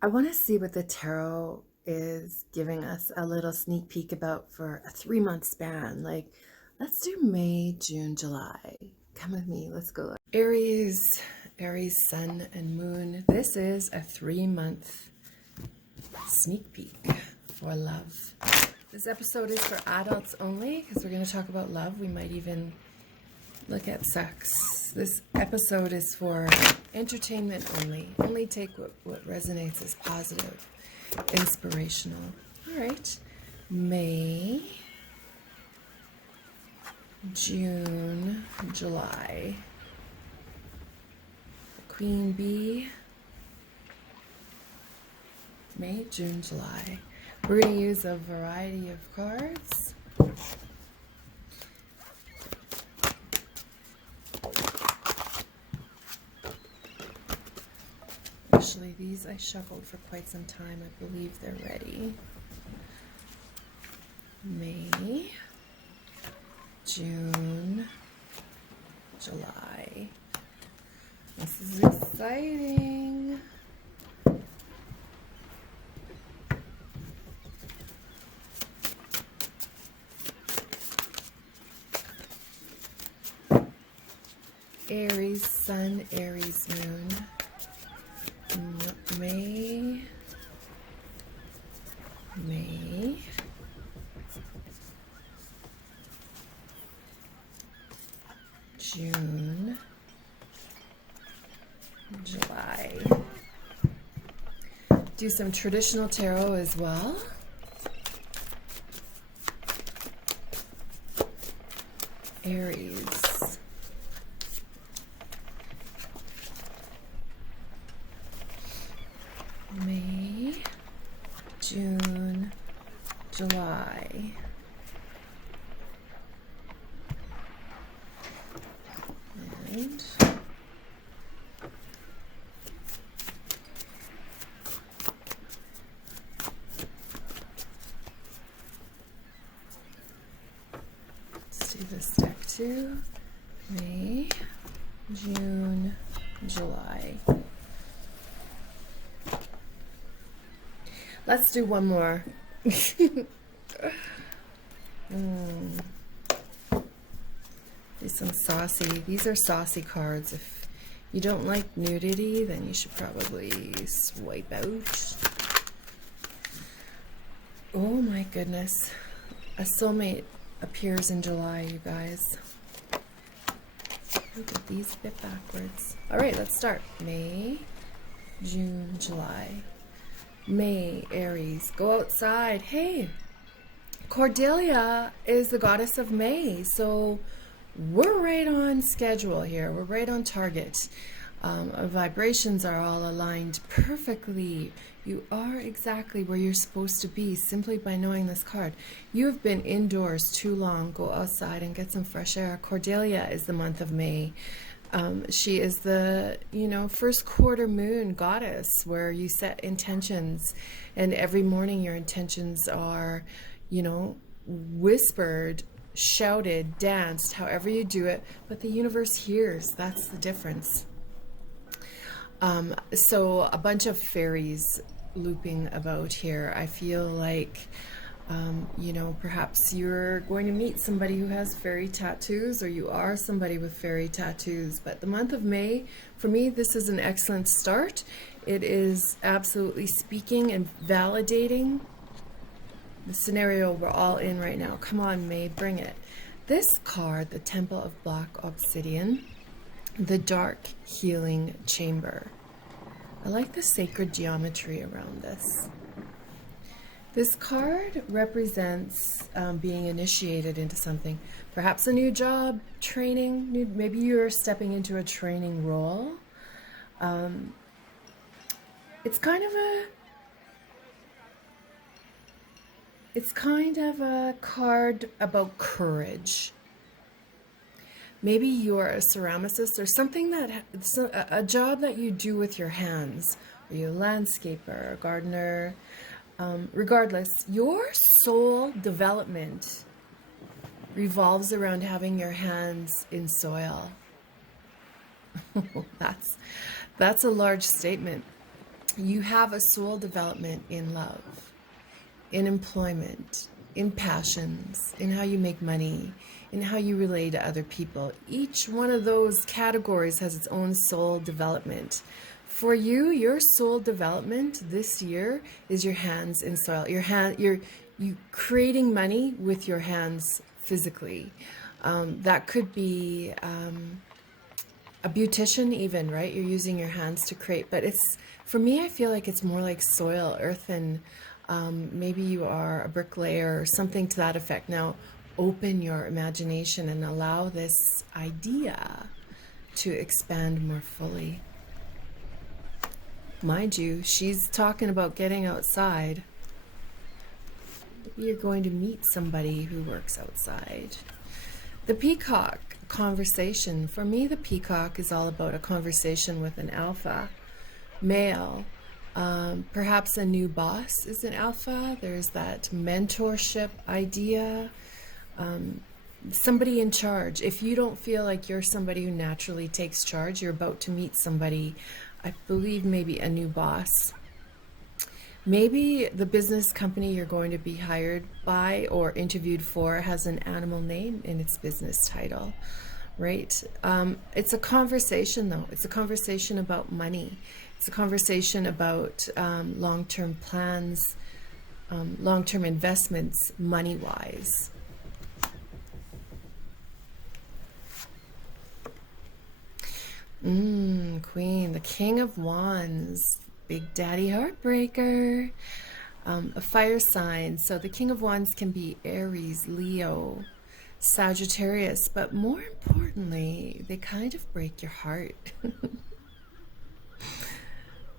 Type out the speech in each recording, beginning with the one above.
I want to see what the tarot is giving us a little sneak peek about for a 3 month span. Like, let's do May, June, July. Come with me. Let's go. Aries, Aries, Sun, and Moon. This is a 3 month sneak peek for love. This episode is for adults only because we're going to talk about love. We might even look at sex. This episode is for entertainment only. Only take what resonates as positive, inspirational. All right. May, June, July. Queen Bee. May, June, July. We're going to use a variety of cards. Actually, these I shuffled for quite some time. I believe they're ready. May, June, July. This is exciting. Aries Sun, Aries Moon. May, June, July. Do some traditional tarot as well. Aries. May, June, July. And let's do this deck too. May, June, July. Let's do one more. Do some saucy. These are saucy cards. If you don't like nudity, then you should probably swipe out. Oh my goodness. A soulmate appears in July, you guys. Look at these a bit backwards. All right, let's start. May, June, July. May, Aries, go outside. Hey, Cordelia is the goddess of May, so we're right on schedule here. We're right on target. Our vibrations are all aligned perfectly. You are exactly where you're supposed to be simply by knowing this card. You have been indoors too long. Go outside and get some fresh air. Cordelia is the month of May. She is the, first quarter moon goddess where you set intentions, and every morning your intentions are, whispered, shouted, danced, however you do it, but the universe hears. That's the difference. So a bunch of fairies looping about here. I feel like perhaps you're going to meet somebody who has fairy tattoos, or you are somebody with fairy tattoos. But the month of May, for me, this is an excellent start. It is absolutely speaking and validating the scenario we're all in right now. Come on, May, bring it. This card, the Temple of Black Obsidian, the Dark Healing Chamber. I like the sacred geometry around this. This card represents being initiated into something, perhaps a new job, training, maybe you're stepping into a training role. It's kind of a card about courage. Maybe you're a ceramicist or something a job that you do with your hands. Are you a landscaper, a gardener? Regardless, your soul development revolves around having your hands in soil. That's a large statement. You have a soul development in love, in employment, in passions, in how you make money, in how you relate to other people. Each one of those categories has its own soul development. For you, your soul development this year is your hands in soil. You creating money with your hands physically. That could be a beautician even, right? You're using your hands to create, but it's, for me, I feel like it's more like soil, earth, and maybe you are a bricklayer or something to that effect. Now, open your imagination and allow this idea to expand more fully. Mind you, she's talking about getting outside. Maybe you're going to meet somebody who works outside. The peacock conversation. For me, the peacock is all about a conversation with an alpha male. Perhaps a new boss is an alpha. There's that mentorship idea. Somebody in charge. If you don't feel like you're somebody who naturally takes charge, you're about to meet somebody, I believe maybe a new boss. Maybe the business company you're going to be hired by or interviewed for has an animal name in its business title, right? It's a conversation, though. It's a conversation about money. It's a conversation about long-term plans, long-term investments, money-wise. Queen, the King of Wands, Big Daddy Heartbreaker, a fire sign. So the King of Wands can be Aries, Leo, Sagittarius, but more importantly, they kind of break your heart.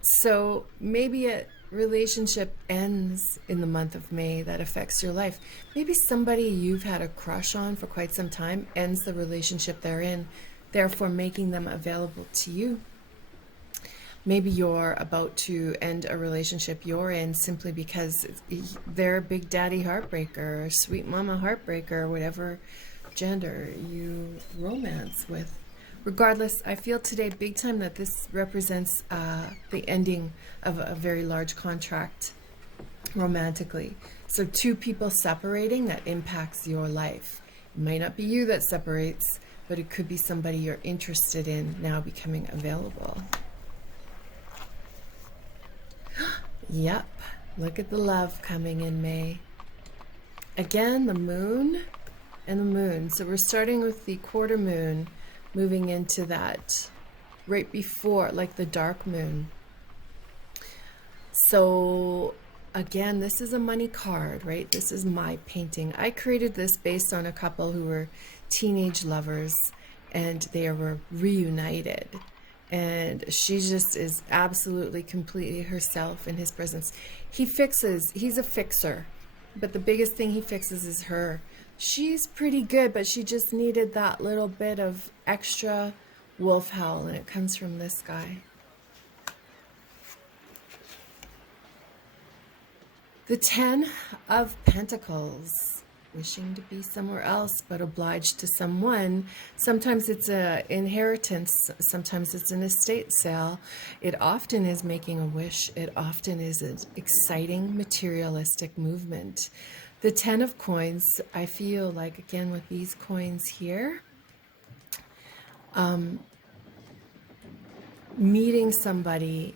So maybe a relationship ends in the month of May that affects your life. Maybe somebody you've had a crush on for quite some time ends the relationship they're in, therefore making them available to you. Maybe you're about to end a relationship you're in simply because they're a big daddy heartbreaker, or sweet mama heartbreaker, or whatever gender you romance with. Regardless, I feel today big time that this represents the ending of a very large contract romantically. So two people separating that impacts your life. It might not be you that separates, but it could be somebody you're interested in now becoming available. Yep, look at the love coming in May. Again, the moon and the moon. So we're starting with the quarter moon, moving into that right before, like the dark moon. So again, this is a money card, right? This is my painting. I created this based on a couple who were teenage lovers and they were reunited. And she just is absolutely, completely herself in his presence. He's a fixer, but the biggest thing he fixes is her. She's pretty good, but she just needed that little bit of extra wolf howl, and it comes from this guy. The 10 of Pentacles. Wishing to be somewhere else, but obliged to someone. Sometimes it's an inheritance. Sometimes it's an estate sale. It often is making a wish. It often is an exciting materialistic movement. The 10 of coins, I feel like, again, with these coins here, meeting somebody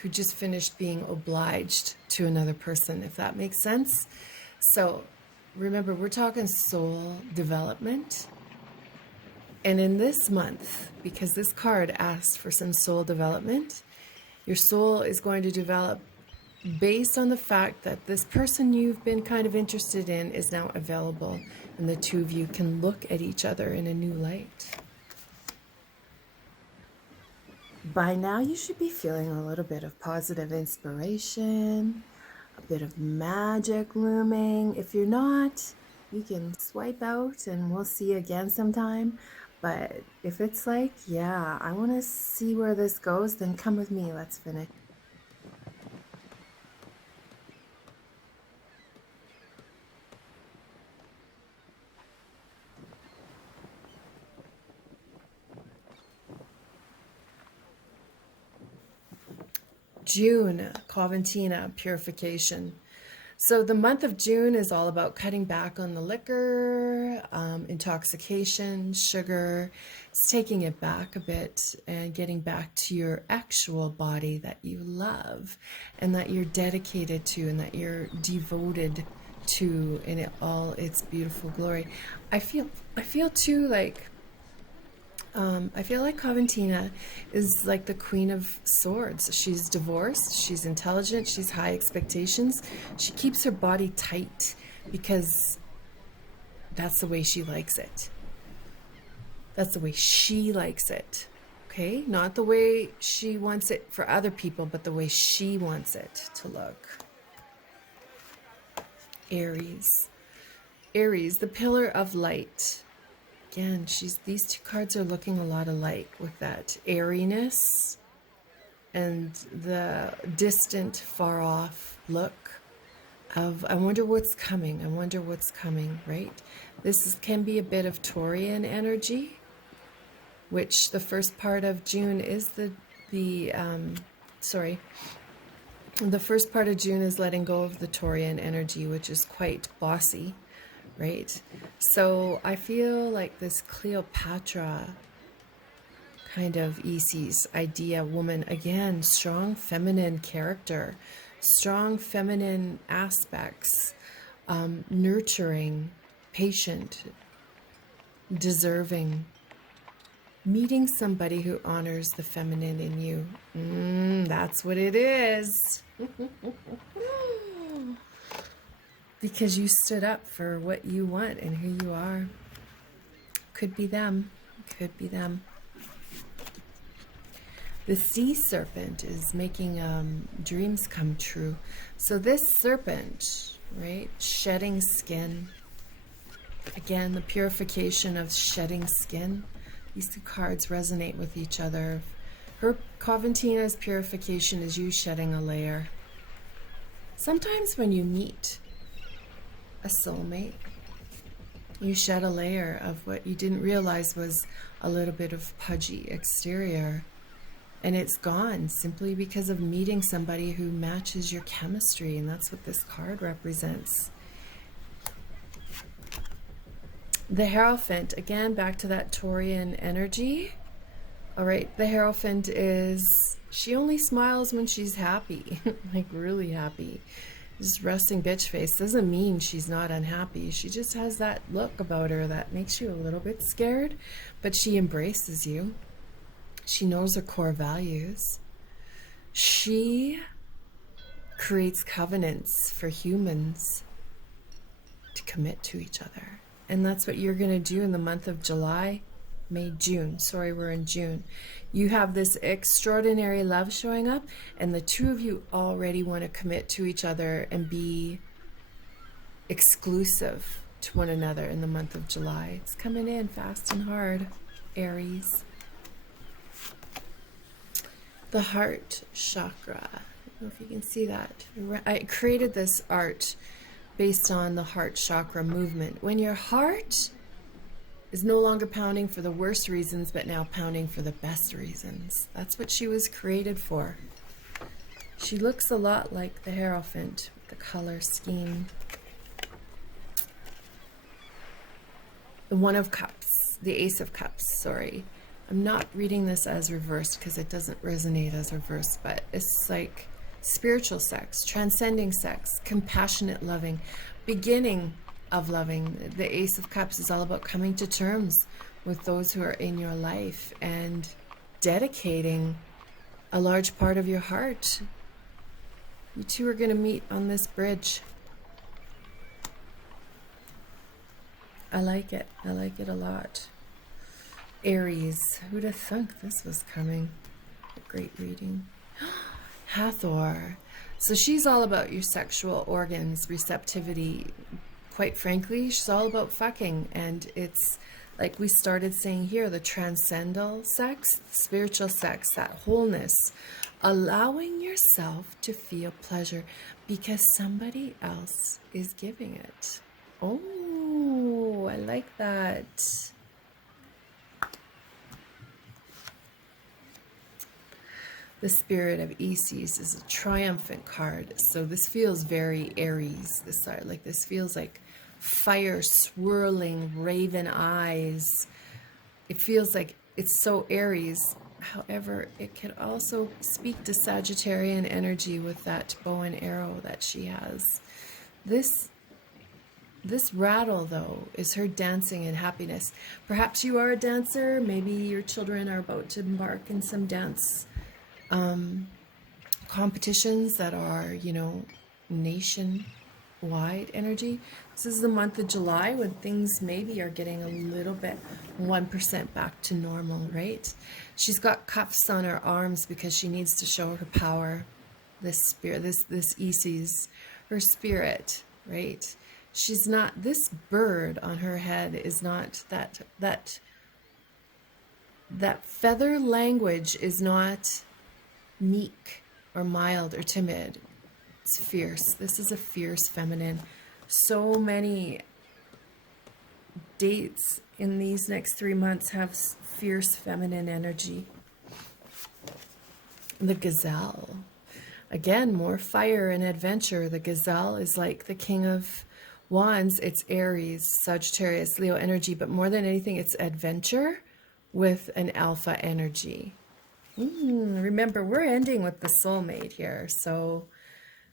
who just finished being obliged to another person, if that makes sense. So remember, we're talking soul development. And in this month, because this card asks for some soul development, your soul is going to develop based on the fact that this person you've been kind of interested in is now available, and the two of you can look at each other in a new light. By now, you should be feeling a little bit of positive inspiration, a bit of magic looming. If you're not, you can swipe out and we'll see you again sometime. But if it's like, yeah, I want to see where this goes, then come with me. Let's finish. June, Coventina, purification. So the month of June is all about cutting back on the liquor, intoxication, sugar. It's taking it back a bit and getting back to your actual body that you love and that you're dedicated to and that you're devoted to in all its beautiful glory. I feel too like I feel like Coventina is like the Queen of Swords. She's divorced, she's intelligent, she's high expectations. She keeps her body tight because that's the way she likes it. That's the way she likes it. Okay? Not the way she wants it for other people, but the way she wants it to look. Aries. Aries, the pillar of light. Again, these two cards are looking a lot alike with that airiness and the distant, far off look of, I wonder what's coming. I wonder what's coming, right? Can be a bit of Taurian energy, which the first part of June is the first part of June is letting go of the Taurian energy, which is quite bossy. Right? So I feel like this Cleopatra kind of Isis idea, woman, again, strong feminine character, strong feminine aspects, nurturing, patient, deserving, meeting somebody who honors the feminine in you. That's what it is. Because you stood up for what you want and who you are. Could be them. Could be them. The sea serpent is making dreams come true. So this serpent, right, shedding skin. Again, the purification of shedding skin. These two cards resonate with each other. Her Coventina's purification is you shedding a layer. Sometimes when you meet a soulmate, you shed a layer of what you didn't realize was a little bit of pudgy exterior, and it's gone simply because of meeting somebody who matches your chemistry, and that's what this card represents. The Hierophant, again, back to that Taurian energy. All right, the Hierophant is, she only smiles when she's happy, like really happy. Just resting bitch face doesn't mean she's not unhappy. She just has that look about her that makes you a little bit scared, but she embraces you. She knows her core values. She creates covenants for humans to commit to each other. And that's what you're going to do in the month of July, June. Sorry, we're in June. You have this extraordinary love showing up, and the two of you already want to commit to each other and be exclusive to one another in the month of July. It's coming in fast and hard, Aries. The heart chakra. I don't know if you can see that. I created this art based on the heart chakra movement. When your heart is no longer pounding for the worst reasons, but now pounding for the best reasons. That's what she was created for. She looks a lot like the Hierophant with the color scheme. The One of Cups, the Ace of Cups, sorry. I'm not reading this as reversed because it doesn't resonate as reversed, but it's like spiritual sex, transcending sex, compassionate loving, beginning of loving. The Ace of Cups is all about coming to terms with those who are in your life and dedicating a large part of your heart. You two are going to meet on this bridge. I like it. I like it a lot. Aries. Who'd have thunk this was coming? A great reading. Hathor. So she's all about your sexual organs, receptivity. Quite frankly, she's all about fucking, and it's like we started saying here, the transcendental sex, spiritual sex, that wholeness, allowing yourself to feel pleasure because somebody else is giving it. Oh, I like that. The Spirit of Aries is a triumphant card. So this feels very Aries. This feels like fire swirling, raven eyes. It feels like it's so Aries. However, it could also speak to Sagittarian energy with that bow and arrow that she has. This rattle, though, is her dancing and happiness. Perhaps you are a dancer. Maybe your children are about to embark in some dance competitions that are, nationwide energy. This is the month of July when things maybe are getting a little bit 1% back to normal, right? She's got cuffs on her arms because she needs to show her power. This spirit, this Isis, her spirit, right? She's not, this bird on her head is not that feather language is not meek or mild or timid. It's fierce. This is a fierce feminine. So many dates in these next 3 months have fierce feminine energy. The gazelle. Again, more fire and adventure. The gazelle is like the king of wands. It's Aries, Sagittarius, Leo energy, but more than anything, it's adventure with an alpha energy. Remember, we're ending with the soulmate here, so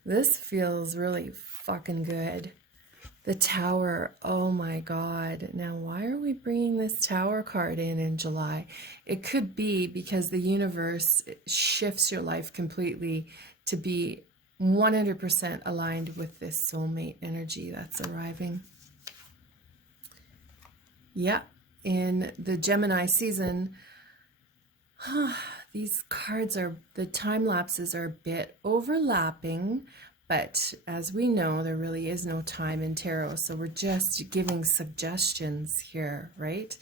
this feels really fucking good. The Tower, oh my God. Now, why are we bringing this Tower card in July? It could be because the universe shifts your life completely to be 100% aligned with this soulmate energy that's arriving. Yeah, in the Gemini season, these cards are, the time lapses are a bit overlapping, but as we know, there really is no time in tarot, so we're just giving suggestions here, right?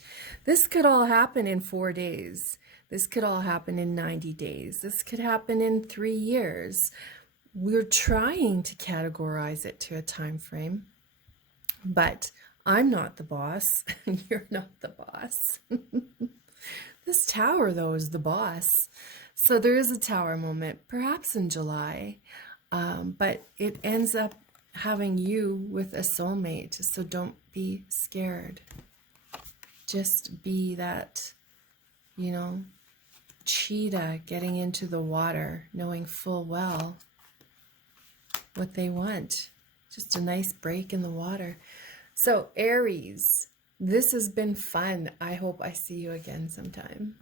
This could all happen in 4 days. This could all happen in 90 days. This could happen in 3 years. We're trying to categorize it to a time frame, but I'm not the boss. You're not the boss. This Tower, though, is the boss. So there is a Tower moment, perhaps in July, but it ends up having you with a soulmate. So don't be scared. Just be that, cheetah getting into the water, knowing full well what they want. Just a nice break in the water. So Aries, this has been fun. I hope I see you again sometime.